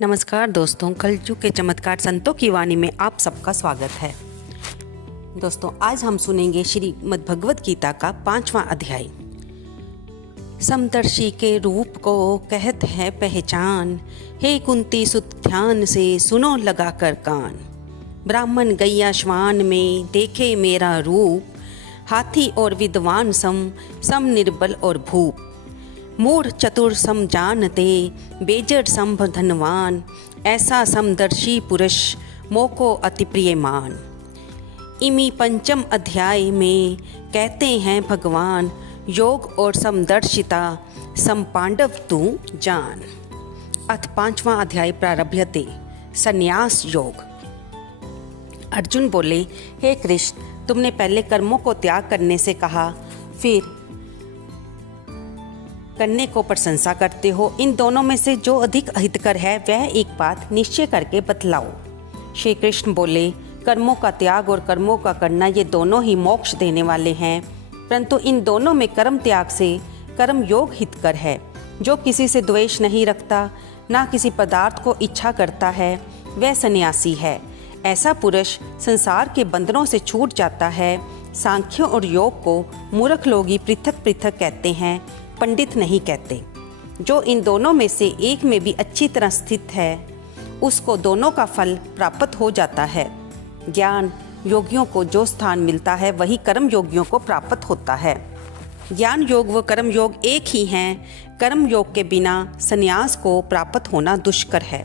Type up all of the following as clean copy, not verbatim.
नमस्कार दोस्तों, कलयुग के चमत्कार संतों की वाणी में आप सबका स्वागत है। दोस्तों, आज हम सुनेंगे श्रीमद् भगवत गीता का 5वां अध्याय। समदर्शी के रूप को कहत है पहचान, हे कुंती सुत ध्यान से सुनो लगा कर कान। ब्राह्मण गैया श्वान में देखे मेरा रूप, हाथी और विद्वान सम निर्बल और भूप। मूढ़ चतुर सम जानते, बेजड़ संभ धनवान। ऐसा समदर्शी पुरुष मोको अति प्रियमान। इमी पंचम अध्याय में कहते हैं भगवान, योग और समदर्शिता सम पांडव तू जान। अथ 5वां अध्याय प्रारभ्यते संन्यास योग। अर्जुन बोले, हे कृष्ण, तुमने पहले कर्मों को त्याग करने से कहा, फिर करने को प्रशंसा करते हो। इन दोनों में से जो अधिक हितकर है वह एक बात निश्चय करके बतलाओ। श्री कृष्ण बोले, कर्मों का त्याग और कर्मों का करना ये दोनों ही मोक्ष देने वाले हैं, परंतु इन दोनों में कर्म त्याग से कर्म योग हितकर है। जो किसी से द्वेष नहीं रखता, ना किसी पदार्थ को इच्छा करता है, वह सन्यासी है। ऐसा पुरुष संसार के बंधनों से छूट जाता है। सांख्य और योग को मूर्ख लोग ही पृथक पृथक कहते हैं, पंडित नहीं कहते। जो इन दोनों में से एक में भी अच्छी तरह स्थित है, उसको दोनों का फल प्राप्त हो जाता है। ज्ञान योगियों को जो स्थान मिलता है वही कर्म योगियों को प्राप्त होता है। ज्ञान योग व कर्म योग एक ही हैं। कर्म योग के बिना संन्यास को प्राप्त होना दुष्कर है।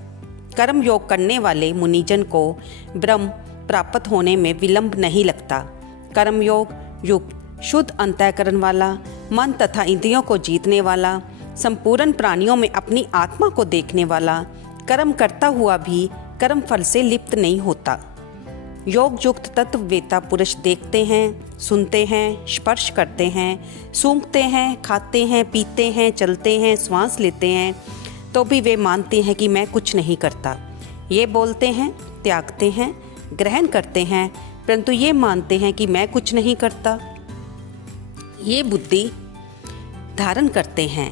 कर्म योग करने वाले मुनिजन को ब्रह्म प्राप्त होने में विलंब नहीं लगता। कर्म योग युक्त शुद्ध अंतःकरण वाला, मन तथा इंद्रियों को जीतने वाला, संपूर्ण प्राणियों में अपनी आत्मा को देखने वाला, कर्म करता हुआ भी कर्म फल से लिप्त नहीं होता। योग युक्त तत्ववेता पुरुष देखते हैं, सुनते हैं, स्पर्श करते हैं, सूंघते हैं, खाते हैं, पीते हैं, चलते हैं, श्वास लेते हैं, तो भी वे मानते हैं कि मैं कुछ नहीं करता। ये बोलते हैं, त्यागते हैं, ग्रहण करते हैं, परंतु ये मानते हैं कि मैं कुछ नहीं करता। ये बुद्धि धारण करते हैं।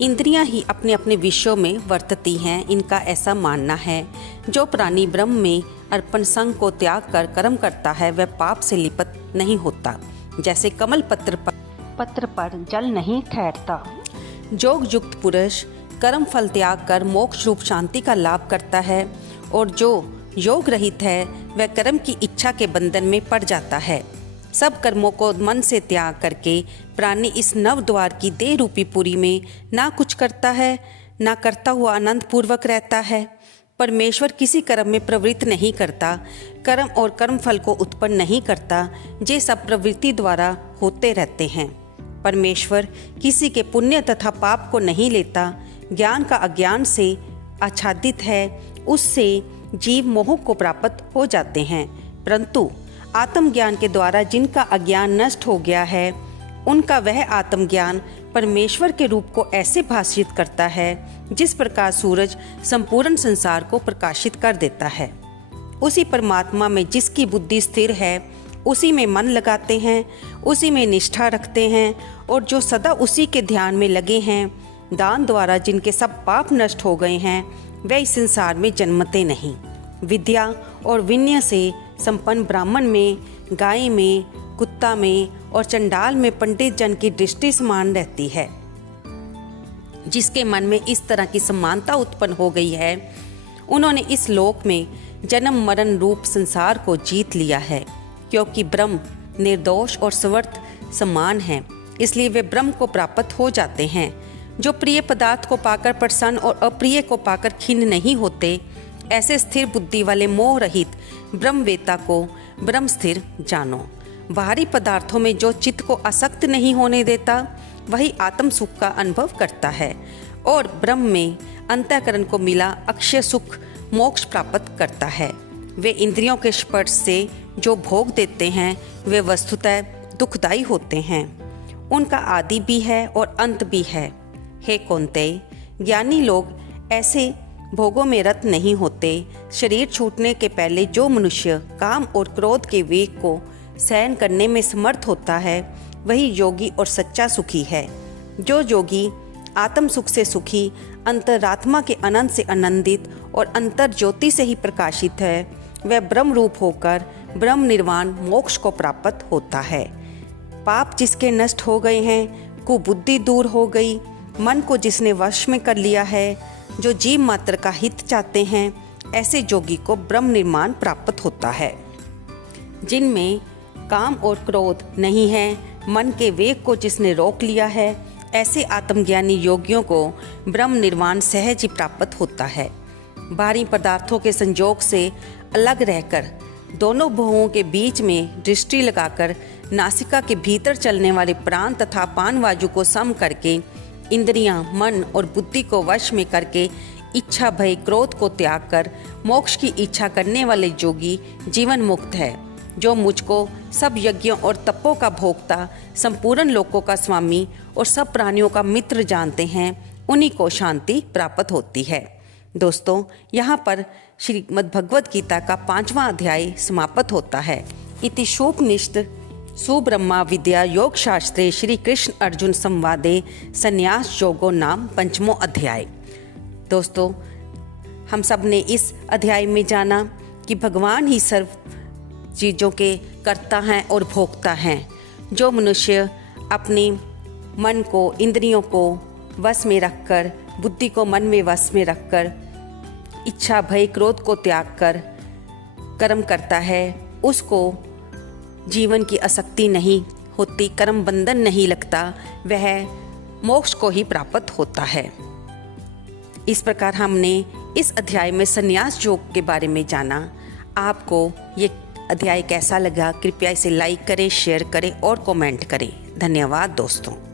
इंद्रियां ही अपने अपने विषयों में वर्तती हैं। इनका ऐसा मानना है, जो प्राणी ब्रह्म में अर्पण संग को त्याग कर कर्म करता है वह पाप से लिप्त नहीं होता। जैसे कमल पत्र पर जल नहीं ठहरता। योग युक्त पुरुष कर्म फल त्याग कर मोक्ष रूप शांति का लाभ करता है, और जो योग रहित है वह कर्म की इच्छा के बंधन में पड़ जाता है। सब कर्मों को मन से त्याग करके प्राणी इस नव द्वार की देह रूपी पुरी में ना कुछ करता है, ना करता हुआ आनंद पूर्वक रहता है। परमेश्वर किसी कर्म में प्रवृत्त नहीं करता, कर्म और कर्म फल को उत्पन्न नहीं करता। ये सब प्रवृत्ति द्वारा होते रहते हैं। परमेश्वर किसी के पुण्य तथा पाप को नहीं लेता। ज्ञान का अज्ञान से आच्छादित है, उससे जीव मोह को प्राप्त हो जाते हैं, परंतु आत्मज्ञान के द्वारा जिनका अज्ञान नष्ट हो गया है, उनका वह आत्मज्ञान परमेश्वर के रूप को ऐसे भाषित करता है जिस प्रकार सूरज संपूर्ण संसार को प्रकाशित कर देता है। उसी परमात्मा में जिसकी बुद्धि स्थिर है, उसी में मन लगाते हैं, उसी में निष्ठा रखते हैं, और जो सदा उसी के ध्यान में लगे हैं, दान द्वारा जिनके सब पाप नष्ट हो गए हैं, वे इस संसार में जन्मते नहीं। विद्या और विनय से संपन्न ब्राह्मण में, गाय में, कुत्ता में और चंडाल में पंडित जन की दृष्टि समान रहती है। जिसके मन में इस तरह की समानता उत्पन्न हो गई है, उन्होंने इस लोक में जन्म मरण रूप संसार को जीत लिया है। क्योंकि ब्रह्म निर्दोष और स्वर्थ समान है, इसलिए वे ब्रह्म को प्राप्त हो जाते हैं। जो प्रिय पदार्थ को पाकर प्रसन्न और अप्रिय को पाकर खिन्न नहीं होते, ऐसे स्थिर बुद्धि वाले मोह रहित ब्रह्मवेता को ब्रह्म स्थिर जानो। बाहरी पदार्थों में जो चित्त को आसक्त नहीं होने देता, वही आत्म सुख का अनुभव करता है, और ब्रह्म में अंतःकरण को मिला अक्षय सुख मोक्ष प्राप्त करता है। वे इंद्रियों के स्पर्श से जो भोग देते हैं वे वस्तुतः दुखदायी होते हैं। उनका आदि भी है और अंत भी है। हे कौन्तेय, ज्ञानी लोग ऐसे भोगों में रत नहीं होते। शरीर छूटने के पहले जो मनुष्य काम और क्रोध के वेग को सहन करने में समर्थ होता है, वही योगी और सच्चा सुखी है। जो योगी आत्म सुख से सुखी, अंतरात्मा के अनंत से आनंदित और अंतर ज्योति से ही प्रकाशित है, वह ब्रह्म रूप होकर ब्रह्म निर्वाण मोक्ष को प्राप्त होता है। पाप जिसके नष्ट हो गए हैं, कुबुद्धि दूर हो गई, मन को जिसने वश में कर लिया है, जो जीव मात्र का हित चाहते हैं, ऐसे योगी को ब्रह्म निर्माण प्राप्त होता है। जिनमें काम और क्रोध नहीं है, मन के वेग को जिसने रोक लिया है, ऐसे आत्मज्ञानी योगियों को ब्रह्म निर्वाण सहज ही प्राप्त होता है। बाहरी पदार्थों के संयोग से अलग रहकर दोनों भवों के बीच में दृष्टि लगाकर नासिका के भीतर चलने वाले प्राण तथा पान वायु को सम करके इंद्रियां, मन और बुद्धि को वश में करके इच्छा, भय, क्रोध को त्याग कर मोक्ष की इच्छा करने वाले योगी जीवन मुक्त है। जो मुझको सब यज्ञों और तपों का भोक्ता, संपूर्ण लोकों का स्वामी और सब प्राणियों का मित्र जानते हैं, उन्हीं को शांति प्राप्त होती है। दोस्तों, यहाँ पर श्रीमद् भगवद गीता का 5वां अध्याय समाप्त होता है। इति शोपनिष्ठ सुब्रह्मा विद्या योग शास्त्रे श्री कृष्ण अर्जुन संवादे संन्यास योगो नाम 5वां अध्याय। दोस्तों, हम सब ने इस अध्याय में जाना कि भगवान ही सर्व चीज़ों के कर्ता हैं और भोक्ता हैं। जो मनुष्य अपने मन को, इंद्रियों को वश में रखकर, बुद्धि को मन में वश में रखकर, इच्छा, भय, क्रोध को त्याग कर कर्म करता है, उसको जीवन की आसक्ति नहीं होती, कर्म बंधन नहीं लगता, वह मोक्ष को ही प्राप्त होता है। इस प्रकार हमने इस अध्याय में संन्यास योग के बारे में जाना। आपको ये अध्याय कैसा लगा? कृपया इसे लाइक करें, शेयर करें और कमेंट करें। धन्यवाद दोस्तों।